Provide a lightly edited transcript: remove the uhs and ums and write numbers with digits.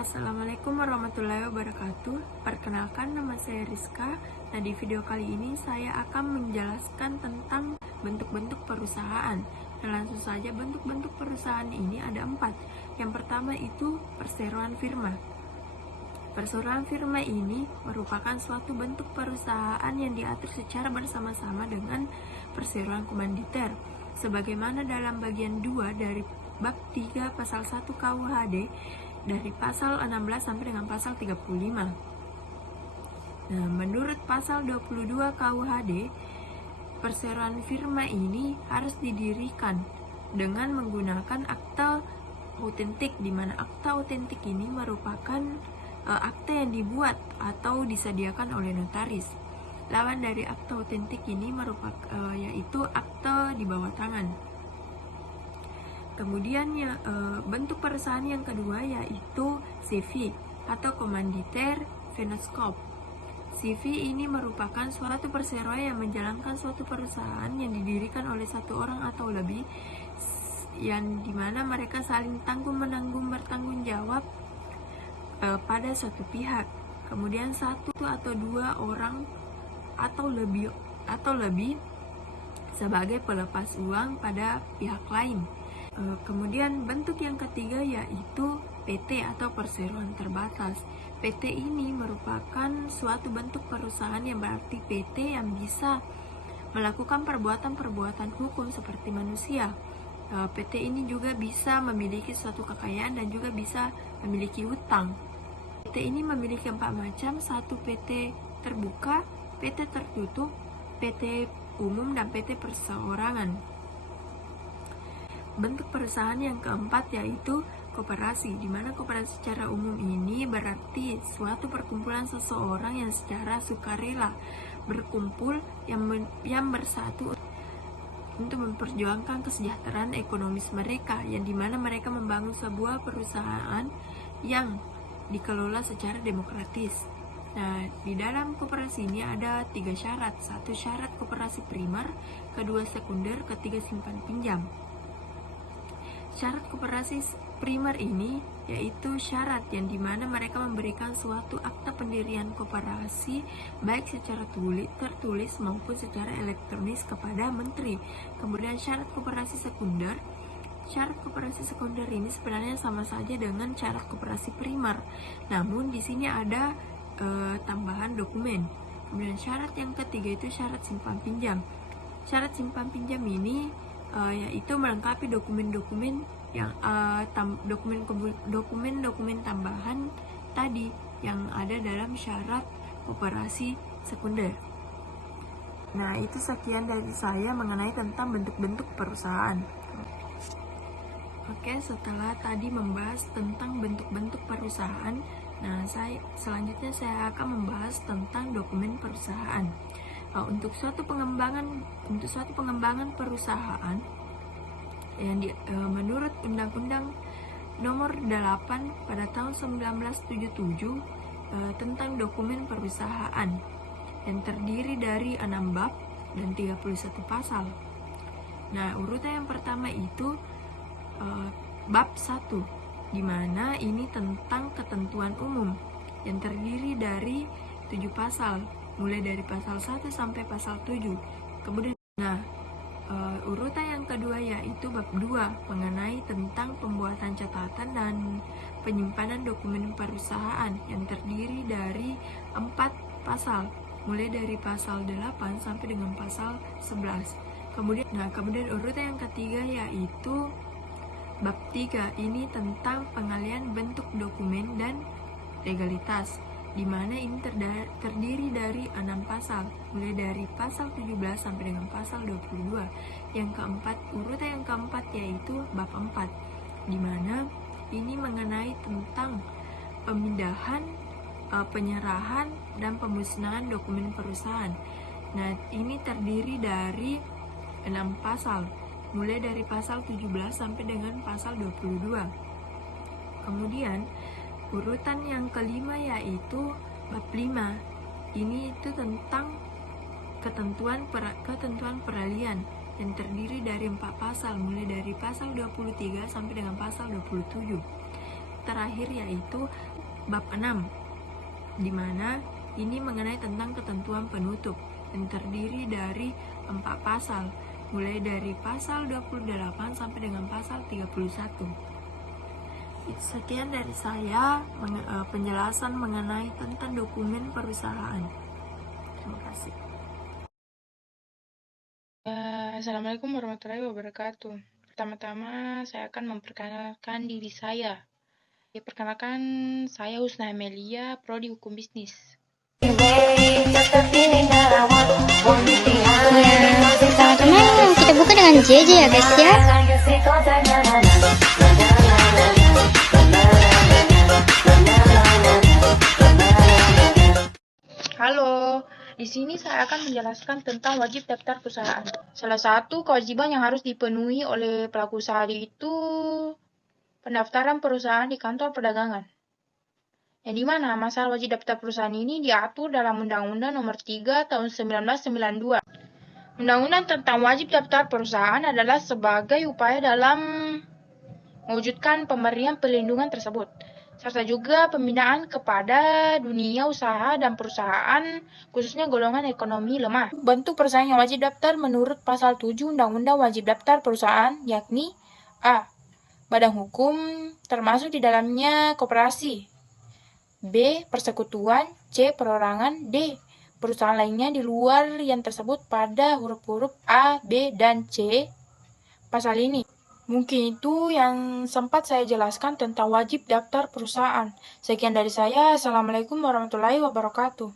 Assalamualaikum warahmatullahi wabarakatuh. Perkenalkan, nama saya Rizka. Nah, di video kali ini saya akan menjelaskan tentang bentuk-bentuk perusahaan. Nah, langsung saja, bentuk-bentuk perusahaan ini ada 4. Yang pertama itu perseroan firma. Perseroan firma ini merupakan suatu bentuk perusahaan yang diatur secara bersama-sama dengan perseroan komanditer, sebagaimana dalam bagian 2 dari bab 3 pasal 1 KUHD dari pasal 16 sampai dengan pasal 35. Nah, menurut pasal 22 KUHD, perseroan firma ini harus didirikan dengan menggunakan akta autentik, di mana akta autentik ini merupakan akta yang dibuat atau disediakan oleh notaris. Lawan dari akta autentik ini merupakan yaitu akta di bawah tangan. Kemudian bentuk perusahaan yang kedua yaitu CV atau komanditer venoskop. CV ini merupakan suatu perseroan yang menjalankan suatu perusahaan yang didirikan oleh satu orang atau lebih, yang dimana mereka saling tanggung-menanggung bertanggung jawab pada suatu pihak. Kemudian satu atau dua orang atau lebih sebagai pelepas uang pada pihak lain. Kemudian bentuk yang ketiga yaitu PT atau perseroan terbatas. PT ini merupakan suatu bentuk perusahaan yang berarti PT yang bisa melakukan perbuatan-perbuatan hukum seperti manusia. PT ini juga bisa memiliki suatu kekayaan dan juga bisa memiliki hutang. PT ini memiliki 4 macam, satu PT terbuka, PT tertutup, PT umum, dan PT perseorangan. Bentuk perusahaan yang keempat yaitu koperasi, di mana koperasi secara umum ini berarti suatu perkumpulan seseorang yang secara sukarela berkumpul yang bersatu untuk memperjuangkan kesejahteraan ekonomis mereka, yang dimana mereka membangun sebuah perusahaan yang dikelola secara demokratis. Nah, di dalam koperasi ini ada 3 syarat. 1 syarat koperasi primer, kedua sekunder, ketiga simpan pinjam. Syarat koperasi primer ini yaitu syarat yang dimana mereka memberikan suatu akta pendirian koperasi baik secara tertulis maupun secara elektronis kepada menteri. Kemudian syarat koperasi sekunder. Syarat koperasi sekunder ini sebenarnya sama saja dengan syarat koperasi primer, namun di sini ada tambahan dokumen. Kemudian syarat yang ketiga itu syarat simpan pinjam. Syarat simpan pinjam ini yaitu melengkapi dokumen-dokumen yang dokumen tambahan tadi yang ada dalam syarat koperasi sekunder. Nah, itu sekian dari saya mengenai tentang bentuk-bentuk perusahaan. Oke, setelah tadi membahas tentang bentuk-bentuk perusahaan, nah selanjutnya saya akan membahas tentang dokumen perusahaan. Untuk suatu pengembangan perusahaan yang menurut Undang-Undang Nomor 8 pada tahun 1977 tentang dokumen perusahaan yang terdiri dari 6 bab dan 31 pasal. Nah, urutan yang pertama itu bab 1, di mana ini tentang ketentuan umum yang terdiri dari 7 pasal, mulai dari pasal 1 sampai pasal 7. Kemudian urutan yang kedua yaitu bab 2 mengenai tentang pembuatan catatan dan penyimpanan dokumen perusahaan yang terdiri dari 4 pasal, mulai dari pasal 8 sampai dengan pasal 11. Kemudian urutan yang ketiga yaitu bab 3, ini tentang pengalian bentuk dokumen dan legalitas, di mana ini terdiri dari 6 pasal, mulai dari pasal 17 sampai dengan pasal 22. Urutan yang keempat yaitu bab 4, di mana ini mengenai tentang pemindahan, penyerahan, dan pemusnahan dokumen perusahaan. Nah, ini terdiri dari 6 pasal, mulai dari pasal 17 sampai dengan pasal 22. Kemudian urutan yang kelima yaitu bab 5. Ini itu tentang ketentuan peralihan yang terdiri dari 4 pasal, mulai dari pasal 23 sampai dengan pasal 27. terakhir yaitu bab 6, di mana ini mengenai tentang ketentuan penutup yang terdiri dari 4 pasal, mulai dari pasal 28 sampai dengan pasal 31. Sekian dari saya penjelasan mengenai tentang dokumen perusahaan. Terima kasih. Assalamualaikum warahmatullahi wabarakatuh. Pertama-tama saya akan memperkenalkan diri saya. Perkenalkan, saya Husna Amelia, Prodi Hukum Bisnis. Ya, pertama-tama kita buka dengan JJ ya guys ya. Halo, di sini saya akan menjelaskan tentang wajib daftar perusahaan. Salah satu kewajiban yang harus dipenuhi oleh pelaku usaha itu pendaftaran perusahaan di kantor perdagangan. Yang dimana masalah wajib daftar perusahaan ini diatur dalam Undang-Undang Nomor 3 Tahun 1992. Undang-Undang tentang wajib daftar perusahaan adalah sebagai upaya dalam mewujudkan pemberian perlindungan tersebut, serta juga pembinaan kepada dunia usaha dan perusahaan, khususnya golongan ekonomi lemah. Bentuk perusahaan yang wajib daftar menurut pasal 7 Undang-Undang Wajib Daftar Perusahaan, yakni A. Badan hukum, termasuk di dalamnya koperasi. B. Persekutuan. C. Perorangan. D. Perusahaan lainnya di luar yang tersebut pada huruf-huruf A, B, dan C pasal ini. Mungkin itu yang sempat saya jelaskan tentang wajib daftar perusahaan. Sekian dari saya. Assalamualaikum warahmatullahi wabarakatuh.